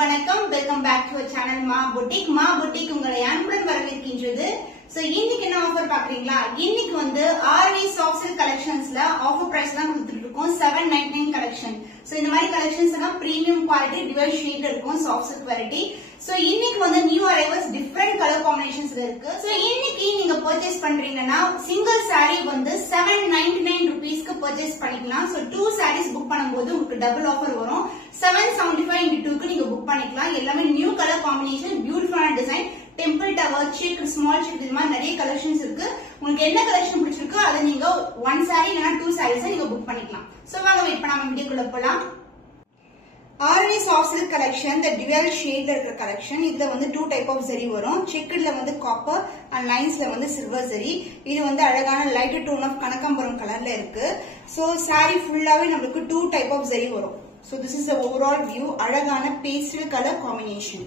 வணக்கம், welcome back to channel மா boutique. மா புட்டிக் உங்களை அன்புடன் வரவேற்கின்றது. சோ இன்னைக்கு என்ன ஆஃபர் பாக்குறீங்களா? இன்னைக்கு வந்து ஆர்வி சாஃப்ட் சில்க் கலெக்ஷன்ஸ்ல ஆஃபர் பிரைஸ் தான் கொடுத்துட்டு இருக்கோம். 799 கலெக்ஷன். சோ இந்த மாதிரி கலெக்ஷன்ஸ் எல்லாம் பிரீமியம் குவாலிட்டி டிவல் ஷேட் இருக்கும், சாஃப்ட் சில்க் வெரைட்டி. சோ இன்னைக்கு வந்து நியூ அரைவல்ஸ் டிஃபரெண்ட் கலர் காம்பினேஷன்ஸ்ல இருக்கு. சோ இன்னைக்கு நீங்க பர்ச்சேஸ் பண்றீங்கன்னா சிங்கிள் saree வந்து 799 rupeesக்கு பர்ச்சேஸ் பண்ணிக்கலாம். சோ 2 sarees புக் பண்ணும்போது உங்களுக்கு டபுள் ஆஃபர் வரும். 775 into 2க்கு நீங்க புக் பண்ணிக்கலாம். எல்லாமே நியூ கலர் காம்பினேஷன், பியூட்டிஃபுல்லான design, temple tower, check, small check, இது மாதிரி நிறைய கலெக்ஷன்ஸ் இருக்கு. உங்களுக்கு என்ன கலெக்ஷன் பிடிச்சிருக்கோ அதை நீங்க 1 saree இல்லனா 2 sarees நீங்க புக் பண்ணிக்கலாம். சோ வாங்க வெயிட் பண்ணாம வீடியோக்குள்ள போலாம். ஆர்வி சாஃப்ட் சில்க் கலெக்ஷன், இந்த டுவல் ஷேட்ல இருக்கிற கலெக்ஷன். இதுல வந்து 2 டைப் ஆஃப் ஜரி வரும். செக்குல வந்து காப்பர் அண்ட் லைன்ஸ்ல வந்து சில்வர் ஜரி. இது வந்து அழகான லைட் டோன் ஆஃப் கனகாம்பரம் கலர்ல இருக்கு. சோ saree ஃபுல்லாவே நமக்கு 2 டைப் ஆஃப் ஜரி வரும். So this is the overall view. அழகான pastel color combination.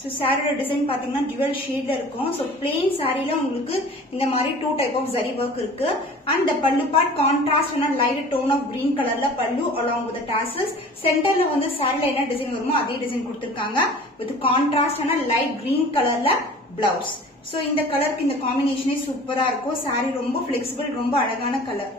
So saree design பாத்தீங்கன்னா dual shadeல இருக்கும். So plain sareeல உங்களுக்கு இந்த மாதிரி 2 type of zari work இருக்கு. And the pallu part contrast and light tone of green colorல pallu along with the tassels. Centerல வந்து sareeல என்ன design வருமோ அதே டிசைன் கொடுத்திருக்காங்க. With contrast and light green colorல blouse. So இந்த கலருக்கு இந்த காம்பினேஷனே சூப்பரா இருக்கும். saree ரொம்ப flexible, ரொம்ப அழகான கலர்.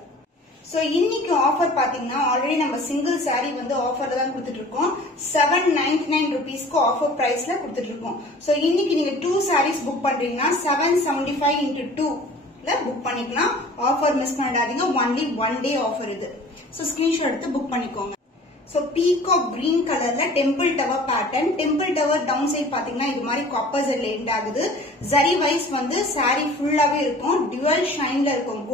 சோ இன்னைக்கு ஆஃபர் பாத்தீங்கன்னா ஆல்ரெடி நம்ம சிங்கிள் saree வந்து ஆஃபர்ல தான் கொடுத்துட்டு இருக்கோம். 799 rupeesக்கு ஆஃபர் பிரைஸ்ல கொடுத்துட்டு இருக்கோம். சோ இன்னைக்கு நீங்க 2 sarees புக் பண்றீங்கன்னா 775 into 2ல புக் பண்ணிக்கலாம். ஆஃபர் மிஸ் பண்ணிடாதீங்க. ஒன்லி 1 day ஆஃபர் இது. சோ ஸ்கிரீன்ஷாட் எடுத்து புக் பண்ணிக்கோங்க. சோ பீகாக் கிரீன் கலர்ல temple tower pattern. Temple tower down side பாத்தீங்கன்னா இது மாதிரி காப்பர் ஜரில எண்ட் ஆகுது. ஜரி வைஸ் வந்து saree ஃபுல்லாவே இருக்கும். டுவல் ஷைன்ல இருக்கும்.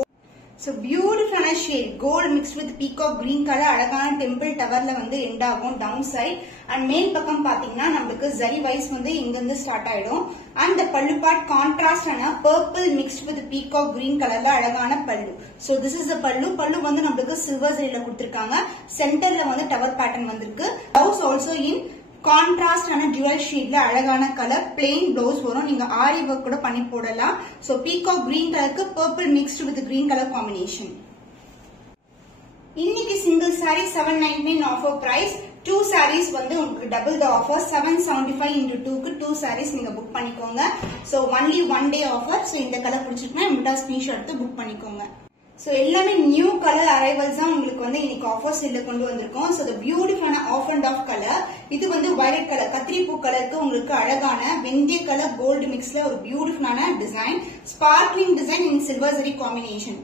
So beautiful shade, gold mixed with peacock green color. அழகான டெம்பிள் டவர்ல வந்து எண்ட் ஆகும் டவுன் சைட். அண்ட் மேல் பக்கம் பாத்தீங்கன்னா நமக்கு ஜரி வைஸ் வந்து இங்க இருந்து ஸ்டார்ட் ஆயிடும். அண்ட் பல்லு பார்ட் கான்ட்ராஸ்ட் ஆன purple mixed with peacock green கலர்ல அழகான பல்லு. சோ திஸ் இஸ் த பல்லு. பல்லு வந்து நமக்கு சில்வர் ஜரில கொடுத்திருக்காங்க. சென்டர்ல வந்து டவர் பேட்டர்ன் வந்திருக்கு. பிளவுஸ் ஆல்சோ இன் கான்ட்ராஸ்ட் ஆன டுவல் ஷேட்ல அழகான கலர். பிளெயின் பிளவுஸ் வரும். நீங்க ஆரி ஒர்க் கூட பண்ணி போடலாம். சோ பீகாக் கிரீன் கலருக்கு purple mixed with green colour combination. இன்னைக்கு single saree 799 offer price. 2 sarees வந்து உங்களுக்கு டபுள் த ஆஃபர். 775 into 2க்கு 2 sarees நீங்க புக் பண்ணிக்கோங்க. So only 1 day offer. So இந்த கலர் பிடிச்சிருக்குன்னா இமிட்டா ஸ்கிரீன்ஷாட் எடுத்து புக் பண்ணிக்கோங்க. சோ எல்லாமே நியூ கலர் அரைவல்ஸ் தான் உங்களுக்கு வந்து இன்னைக்கு ஆஃபர் சேல்ல கொண்டு வந்திருக்கோம். சோ தி பியூட்டிஃபுல்லான ஆஃப் அண்ட் ஆஃப் கலர். இது வந்து வயலட் கலர், கத்திரிப்பூ கலருக்கு உங்களுக்கு அழகான வெந்தய கலர் கோல்டு மிக்ஸ்ல ஒரு பியூட்டிஃபுல்லான design, sparkling design in silver zari combination.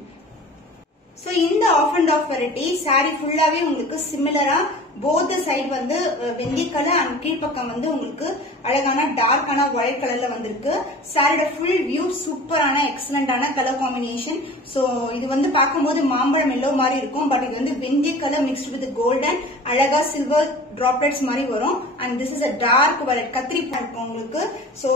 So இந்த half and half variety saree ஃபுல்லாவே உங்களுக்கு சிமிலரா போத் சைடு வந்து வெந்தய கலர் அண்ட் கீழ்பக்கம் வந்து உங்களுக்கு அழகான டார்க்கான ஒயிட் கலர்ல வந்திருக்கு. சாரியோட ஃபுல் வியூ சூப்பரான எக்ஸலண்டான கலர் காம்பினேஷன். சோ இது வந்து பார்க்கும்போது மாம்பழம் எல்லோ மாதிரி இருக்கும். பட் இது வந்து வெந்தய கலர் மிக்ஸ்ட் வித் கோல்டன் அழகா சில்வர் டிராப்லெட்ஸ் மாதிரி வரும். And this is a dark violet கத்திரிப்பூ இருக்கும் உங்களுக்கு. சோ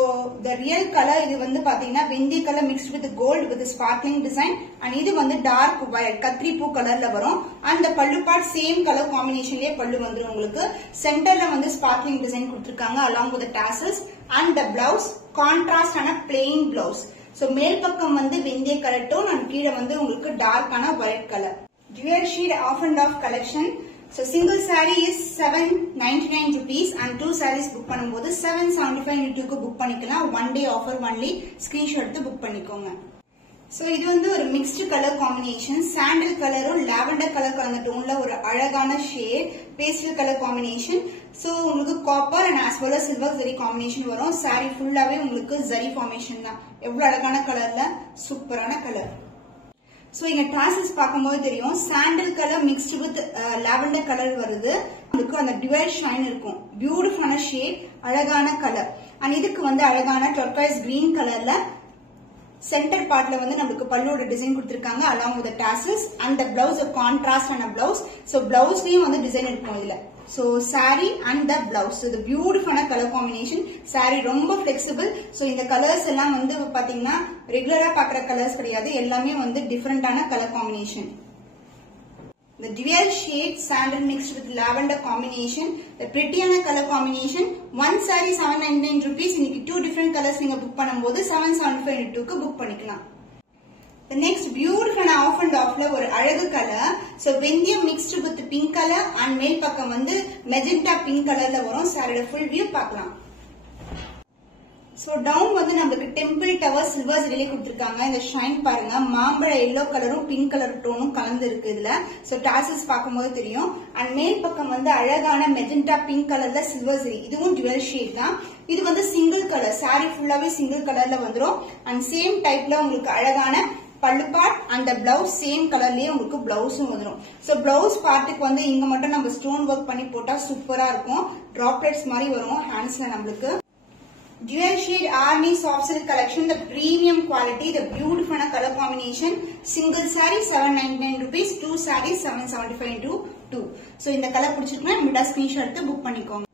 த ரியல் கலர் இது வந்து பாத்தீங்கன்னா வெந்தய colour mixed with gold with sparkling design. And இது வந்து டார்க் வயலட் கத்திரிப்பூ கலர்ல வரும். அந்த பல்லு பார்ட் சேம் கலர் காம்பினேஷன்லயே பல்லு வந்துரும் உங்களுக்கு. சென்டர்ல வந்து ஸ்பார்க்லிங் டிசைன் கொடுத்திருக்காங்க along with the tassels and the blouse contrast ஆன plain blouse. சோ மேல் பக்கம் வந்து வெந்தய கலர் டோன் அண்ட் கீழ வந்து உங்களுக்கு டார்க்கான white colour. dual shade off and off collection. So single saree is 799 rupees and 2 sarees book பண்ணும்போது 775 into 2க்கு புக் பண்ணிக்கலாம். 1 day ஆஃபர் ஒன்லி. ஸ்கிரீன்ஷாட் எடுத்து புக் பண்ணிக்கோங்க. சோ இது வந்து ஒரு மிக்ஸ்டு கலர் காம்பினேஷன். சாண்டல் கலரும் லாவெண்டர் கலர் கலந்த டோன்ல ஒரு அழகான shade, pastel colour combination. So உங்களுக்கு copper and as well as silver zari combination வரும். saree ஃபுல்லாவே உங்களுக்கு ஜரி ஃபார்மேஷன் தான். எவ்வளவு அழகான கலர்ல சூப்பரான கலர். சோ இங்க டாசல்ஸ் பார்க்கும்போது தெரியும் sandal colour mixed with lavender colour வருது. உங்களுக்கு அந்த டுவல் ஷைன் இருக்கும். பியூட்டிஃபுல்லான ஷேட், அழகான கலர். அண்ட் இதுக்கு வந்து அழகான டர்காய்ஸ் கிரீன் கலர்ல சென்டர் பார்ட்ல வந்து நமக்கு பல்லோட டிசைன் கொடுத்திருக்காங்க along with the tassels and the blouse a contrast and a blouse. So blouseலயும் வந்து டிசைன் இருக்கும் இதுல. So saree and the blouse. So the beautiful color combination. Saree ரொம்ப flexible. So இந்த கலர்ஸ் எல்லாம் வந்து பாத்தீங்கன்னா ரெகுலரா பாக்குற கலர்ஸ் கிடையாது. எல்லாமே வந்து டிஃபரெண்டான colour combination. The dual shade sandal mixed with lavender combination. The prettyana color combination. One saree 799 rupees. இன்னைக்கு 2 different colors நீங்க புக் பண்ணும்போது 775 into 2க்கு புக் பண்ணிக்கலாம். The next beautiful off and offல ஒரு அழகு கலர். So வெந்தயம் mixed with pink color and மேல் பக்கம் வந்து magenta pink colorல வரும். சாரியோட full view பார்க்கலாம். So down வந்து நமக்கு டெம்பிள் டவர் சில்வர் ஜரியிலே கொடுத்திருக்காங்க. இந்த ஷைன் பாருங்க, மாம்பழ எல்லோ கலரும் பிங்க் கலர் டோனும் கலந்து இருக்கு இதுல. So டாசல்ஸ் பார்க்கும்போது தெரியும். அண்ட் மேல் பக்கம் வந்து அழகான மெஜெண்டா பிங்க் கலர்ல சில்வர் ஜரி. இதுவும் டுவல் ஷேட் தான். இது வந்து சிங்கிள் கலர், சாரி ஃபுல்லாவே சிங்கிள் கலர்ல வந்துரும். அண்ட் சேம் டைப்ல உங்களுக்கு அழகான பல்லு பார்ட் அந்த பிளவுஸ் சேம் கலர்லயே உங்களுக்கு பிளவுஸும் வந்துடும். சோ பிளவுஸ் பார்ட்டுக்கு வந்து இங்க மட்டும் நம்ம ஸ்டோன் ஒர்க் பண்ணி போட்டா சூப்பரா இருக்கும். டிராப்லெட்ஸ் மாதிரி வரும் ஹேண்ட்ஸ்ல நம்மளுக்கு. Dual shade Arni soft silk collection, the premium quality, the beautiful color combination. Single saree 799 rupees, two sarees 775 into 2. So இந்த கலர் பிடிச்சிருக்குன்னா நம்மளோட ஸ்கிரீன்ஷாட் எடுத்து புக் பண்ணிக்கோங்க.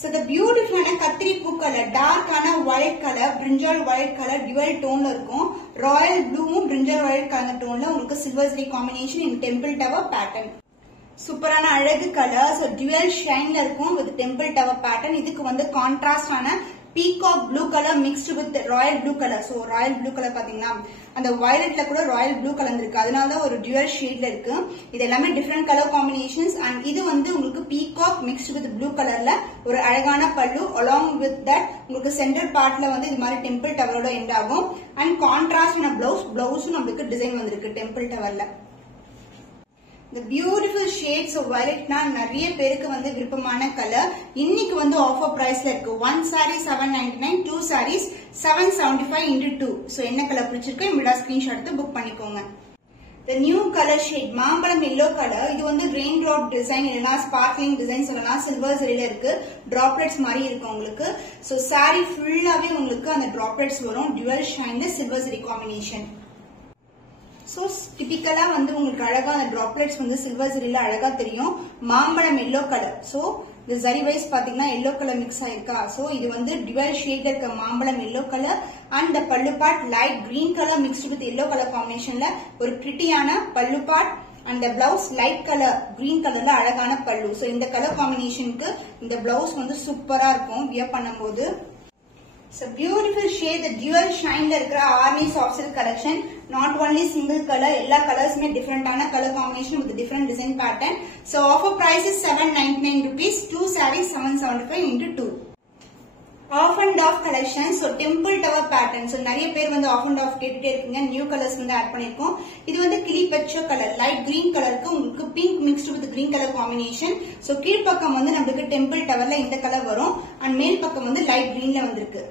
So the beautiful கத்திரி பூ colour, டார்க்கான white color, brinjal white color, dual tone இருக்கும். Royal blue brinjal white color டோன்ல உங்களுக்கு silver zari combination in temple tower pattern. சூப்பரான அழகு கலர். So dual shine இருக்கும் with temple tower pattern. இதுக்கு வந்து contrast ஆன peacock blue colour mixed with Royal blue colour. So Royal blue colour பாத்தீங்கன்னா அந்த வயலட்ல கூட ராயல் ப்ளூ கலர் இருக்கு, அதனாலதான் ஒரு டியூவல் ஷேட்ல இருக்கு. இது எல்லாமே டிஃபரெண்ட் கலர் காம்பினேஷன்ஸ். அண்ட் இது வந்து உங்களுக்கு பீகாக் மிக்ஸ்டு வித் ப்ளூ கலர்ல ஒரு அழகான பல்லு. அலாங் வித் தட் உங்களுக்கு சென்டர் பார்ட்ல வந்து இது மாதிரி டெம்பிள் டவரோட எண்ட் ஆகும். அண்ட் கான்ட்ராஸ்ட் பிளவுஸும் நம்மளுக்கு டிசைன் வந்திருக்கு temple டவர்ல. The beautiful shades of violet நிறைய பேருக்கு வந்து விருப்பமான கலர். இன்னைக்கு வந்து ஆஃபர் பிரைஸ்ல இருக்கு. 1 saree 799, 2 sarees 775 into 2. சோ என்ன கலர் பிடிச்சிருக்கு நம்மளோட ஸ்கிரீன்ஷாட் எடுத்து புக் பண்ணிக்கோங்க. The new color shade மாம்பழம் yellow color. இது வந்து rain drop design இல்லனா sparkling design சொல்லலாம். சில்வர் ஜரியில இருக்கு. droplets மாதிரி இருக்கு உங்களுக்கு. சோ saree ஃபுல்லாவே உங்களுக்கு அந்த droplets வரும். dual shineல சில்வர் ஜரி காம்பினேஷன். சோ டிபிக்கலா வந்து உங்களுக்கு அழகா அந்த டிராப்லெட்ஸ் வந்து சில்வர் ஜரியில அழகா தெரியும். மாம்பழம் எல்லோ கலர். சோ இந்த ஜரி வைஸ் பாத்தீங்கன்னா எல்லோ கலர் மிக்ஸ் ஆயிருக்கா. சோ இது வந்து டிவல் ஷேட் இருக்க மாம்பழம் yellow colour. And pallu part light green colour mixed with yellow colour காம்பினேஷன்ல ஒரு பிரிட்டியான பல்லு பார்ட். அந்த பிளவுஸ் லைட் கலர் கிரீன் கலர்ல அழகான பல்லு. சோ இந்த கலர் காம்பினேஷனுக்கு இந்த பிளவுஸ் வந்து சூப்பரா இருக்கும் வியர் பண்ணும்போது. So beautiful shade, the dual shine la irukra Arni soft silk collection. Not only single color, எல்லா கலர்ஸ்மே டிஃபரெண்டான colour combination with different design pattern. So offer price is 799 rupees, 2 sarees 775 into 2. Off and off collection. So temple tower pattern. So நிறைய பேர் வந்து off and off கேட்டுட்டே இருக்கீங்க. New colours வந்து add பண்ணிருக்கோம். இது வந்து கிளி பச்சை கலர், லைட் கிரீன் கலருக்கு உங்களுக்கு pink mixed with green colour combination. So கீழ் பக்கம் வந்து நமக்கு டெம்பிள் டவர்ல இந்த கலர் வரும். அண்ட் மேல் பக்கம் வந்து லைட் கிரீன்ல வந்திருக்கு.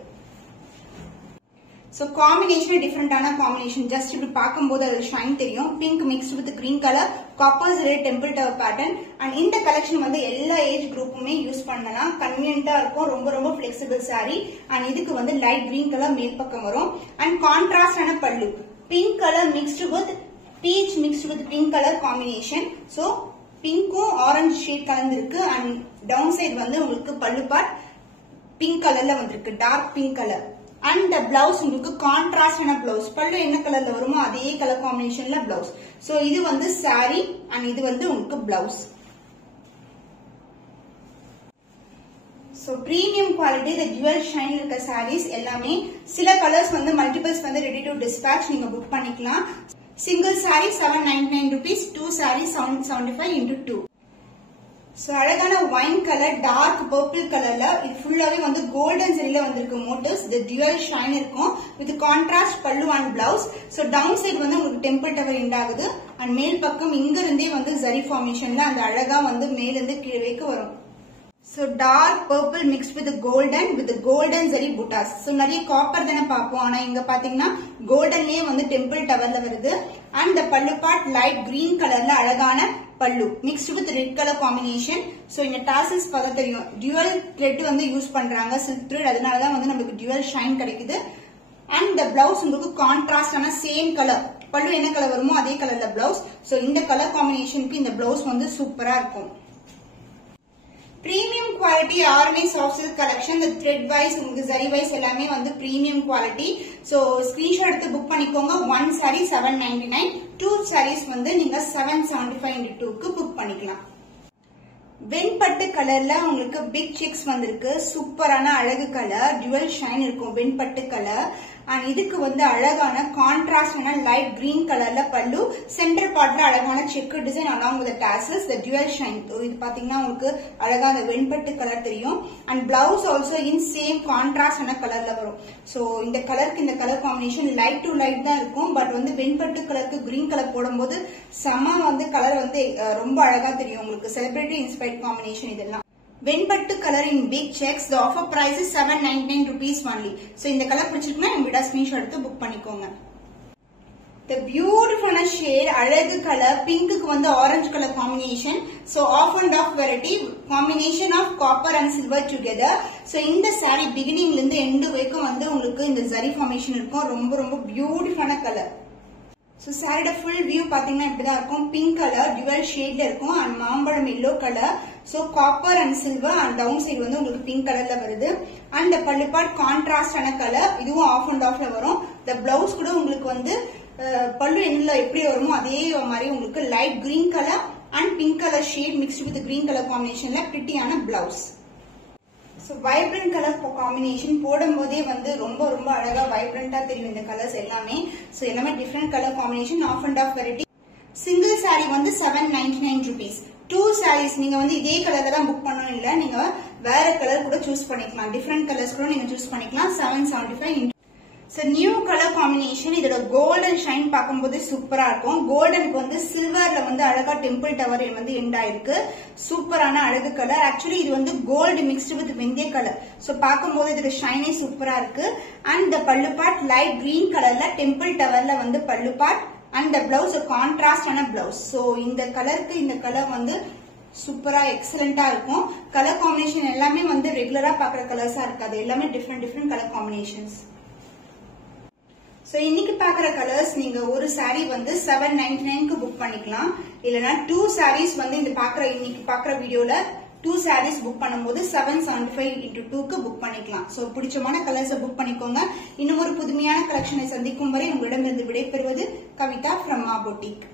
So combination different combination. Just இப்படி பார்க்கும்போது அது ஷைன் தெரியும். Pink mixed with green colour, copper zari temple tower pattern. And இந்த கலெக்ஷன் வந்து எல்லா ஏஜ் குரூப்புமே யூஸ் பண்ணலாம். கன்வீனியன்டா இருக்கும். ரொம்ப ரொம்ப பிளெக்சிபிள் சாரி. அண்ட் இதுக்கு வந்து லைட் கிரீன் கலர் மேல் பக்கம் வரும். அண்ட் கான்ட்ராஸ்டான pallu, pink colour mixed with peach mixed with pink colour combination. So பிங்க்கும் ஆரஞ்சு ஷேட் கலந்துருக்கு. அண்ட் டவுன் சைடு வந்து உங்களுக்கு பல்லு பார்ட் பிங்க் கலர்ல வந்திருக்கு, dark pink colour. And blouse உங்களுக்கு கான்ட்ராஸ்டான பிளவுஸ். பல்லு என்ன கலர்ல வருமோ அதே கலர் காம்பினேஷன்ல பிளவுஸ். சோ இது வந்து சாரி அண்ட் இது வந்து உங்களுக்கு பிளவுஸ். சோ பிரீமியம் குவாலிட்டி இந்த ஜுவல் ஷைன் இருக்க சாரீஸ் எல்லாமே. சில கலர்ஸ் வந்து மல்டிபிள்ஸ் வந்து ரெடி டு டிஸ்பேச் நீங்க புக் பண்ணிக்கலாம். Single sari 799 rupees, 2 sarees 775 into 2. So அழகான ஒயின் கலர், டார்க் பர்பிள் கலர்ல இது ஃபுல்லாவே வந்து கோல்டன் ஜரியில வந்திருக்கு மோட்டிவ்ஸ். இது டியூவல் ஷைன் இருக்கும் with contrast pallu and blouse. So down side வந்து உங்களுக்கு டெம்பிள் டவர் எண்ட் ஆகுது. அண்ட் மேல் பக்கம் இங்க இருந்தே வந்து ஜரி ஃபார்மேஷன்ல அந்த அழகா வந்து மேல இருந்து கீழே வரும். So dark purple mixed with golden zari buttas. So நிறைய காப்பர் தான பாப்போம். ஆனா இங்க பாத்தீங்கன்னா கோல்டன்லயே வந்து டெம்பிள் டவர்ல வருது. அண்ட் the பல்லு பார்ட் லைட் கிரீன் கலர்ல அழகான பல்லு mixed with red colour combination. So இந்த டாசல்ஸ் பார்த்தா தெரியும் டியூவல் த்ரெட் வந்து யூஸ் பண்றாங்க, சில்க் த்ரெட். அதனாலதான் வந்து நமக்கு டியூவல் ஷைன் கிடைக்குது. அண்ட் the பிளவுஸ் உங்களுக்கு கான்ட்ராஸ்டான சேம் கலர், பல்லு என்ன கலர் வருமோ அதே கலர்ல பிளவுஸ். சோ இந்த கலர் காம்பினேஷனுக்கு இந்த பிளவுஸ் வந்து சூப்பரா இருக்கும். Premium quality Arni soft silk collection. The thread wise உங்களுக்கு zari wise எல்லாமே வந்து premium quality. So screenshot எடுத்து book பண்ணிக்கோங்க. 1 saree 799, 2 sarees வந்து நீங்க 775 into 2 க்கு book பண்ணிக்கலாம். வெண்பட்டு கலர்ல உங்களுக்கு பிக் செக்ஸ் வந்திருக்கு. சூப்பரான அழகு கலர், டியூவல் ஷைன் இருக்கும் வெண்பட்டு கலர். அண்ட் இதுக்கு வந்து அழகான கான்ட்ராஸ்டான லைட் கிரீன் கலர்ல பல்லு, சென்டர் பார்ட்ல அழகான check design along with tassels, the dual shine. இது பாத்தீங்கன்னா உங்களுக்கு அழகா அந்த வெண்பட்டு கலர் தெரியும். And blouse also in same கான்ட்ராஸ்டான கலர்ல வரும். சோ இந்த கலருக்கு இந்த colour combination light to light தான் இருக்கும். பட் வந்து வெண்பட்டு கலருக்கு கிரீன் கலர் போடும்போது செம வந்து கலர் வந்து ரொம்ப அழகா தெரியும் உங்களுக்கு. செலிபிரிட்டி இன்ஸ்பைர்ட் காம்பினேஷன் இதெல்லாம். வெண்பட்டு colour in big checks. The offer price is 799 rupees only. So இந்த கலர் பிடிச்சிருக்குன்னா எங்கிட்ட ஸ்கிரீன்ஷாட் எடுத்து புக் பண்ணிக்கோங்க. The beautiful shade அழகு கலர், பிங்க்குக்கு வந்து orange colour combination. So off and off variety combination of copper and silver together. So இந்த saree beginningல இருந்து end வரைக்கும் வந்து உங்களுக்கு இந்த zari formation இருக்கும். ரொம்ப ரொம்ப பியூட்டிஃபுல்லான colour. So saree full view பாத்தீங்கன்னா இப்படிதான் இருக்கும். பிங்க் கலர் டுவல் ஷேட்ல இருக்கும் அண்ட் மாம்பழம் yellow colour. So copper and silver and down side வந்து உங்களுக்கு பிங்க் கலர்ல வருது. அண்ட் பல்லு பார்ட் கான்ட்ராஸ்டான கலர், இதுவும் ஆஃப் அண்ட் ஆஃப்ல வரும். The blouse கூட உங்களுக்கு வந்து பல்லு எண்ணில் எப்படி வருமோ அதே மாதிரி உங்களுக்கு light green colour and pink colour shade mixed with green colour காம்பினேஷன்ல பிரிட்டியான blouse. So vibrant colour combination போடும் போதே வந்து ரொம்ப ரொம்ப அழகா வைப்ரண்டா தெரியும் இந்த கலர்ஸ் எல்லாமே. சோ எல்லாமே different colour combination, half and half variety. Single sari வந்து 799 rupees. 2 sarees நீங்க வந்து இதே கலர்ல தான் புக் பண்ணணும் இல்ல, நீங்க வேற கலர் கூட சூஸ் பண்ணிக்கலாம். டிஃபரெண்ட் கலர்ஸ் கூட நீங்க சூஸ் பண்ணிக்கலாம். 775. So new colour combination. இதோட கோல்டன் ஷைன் பார்க்கும்போது சூப்பரா இருக்கும். கோல்டனுக்கு வந்து சில்வர்ல வந்து அழகா டெம்பிள் டவர் வந்து எண்ட் ஆயிருக்கு. சூப்பரான அழகு கலர். ஆக்சுவலி இது வந்து கோல்டு மிக்ஸ்டு வித் வெந்தய கலர். சோ பார்க்கும்போது இதோட ஷைனே சூப்பரா இருக்கு. அண்ட் இந்த பல்லு பார்ட் லைட் கிரீன் கலர்ல டெம்பிள் டவர்ல வந்து பல்லு பார்ட் அண்ட் பிளவுஸ் கான்ட்ராஸ்டான பிளவுஸ். சோ இந்த கலருக்கு இந்த கலர் வந்து சூப்பரா எக்ஸலண்டா இருக்கும். கலர் காம்பினேஷன் எல்லாமே வந்து ரெகுலரா பாக்குற கலர்ஸா இருக்காது, எல்லாமே டிஃபரெண்ட் கலர் காம்பினேஷன்ஸ். சோ இன்னைக்கு பாக்குற கலர்ஸ் நீங்க ஒரு சாரி வந்து 799க்கு புக் பண்ணிக்கலாம். இல்லனா 2 sarees வந்து இந்த இன்னைக்கு பாக்குற வீடியோல 2 sarees புக் பண்ணும்போது 775 into 2க்கு புக் பண்ணிக்கலாம். சோ பிடிச்சமான கலர்ஸை புக் பண்ணிக்கோங்க. இன்னும் ஒரு புதுமையான கலெக்ஷனை சந்திக்கும் வரை உங்களிடமிருந்து விடைபெறுவது கவிதா from Ma Boutique.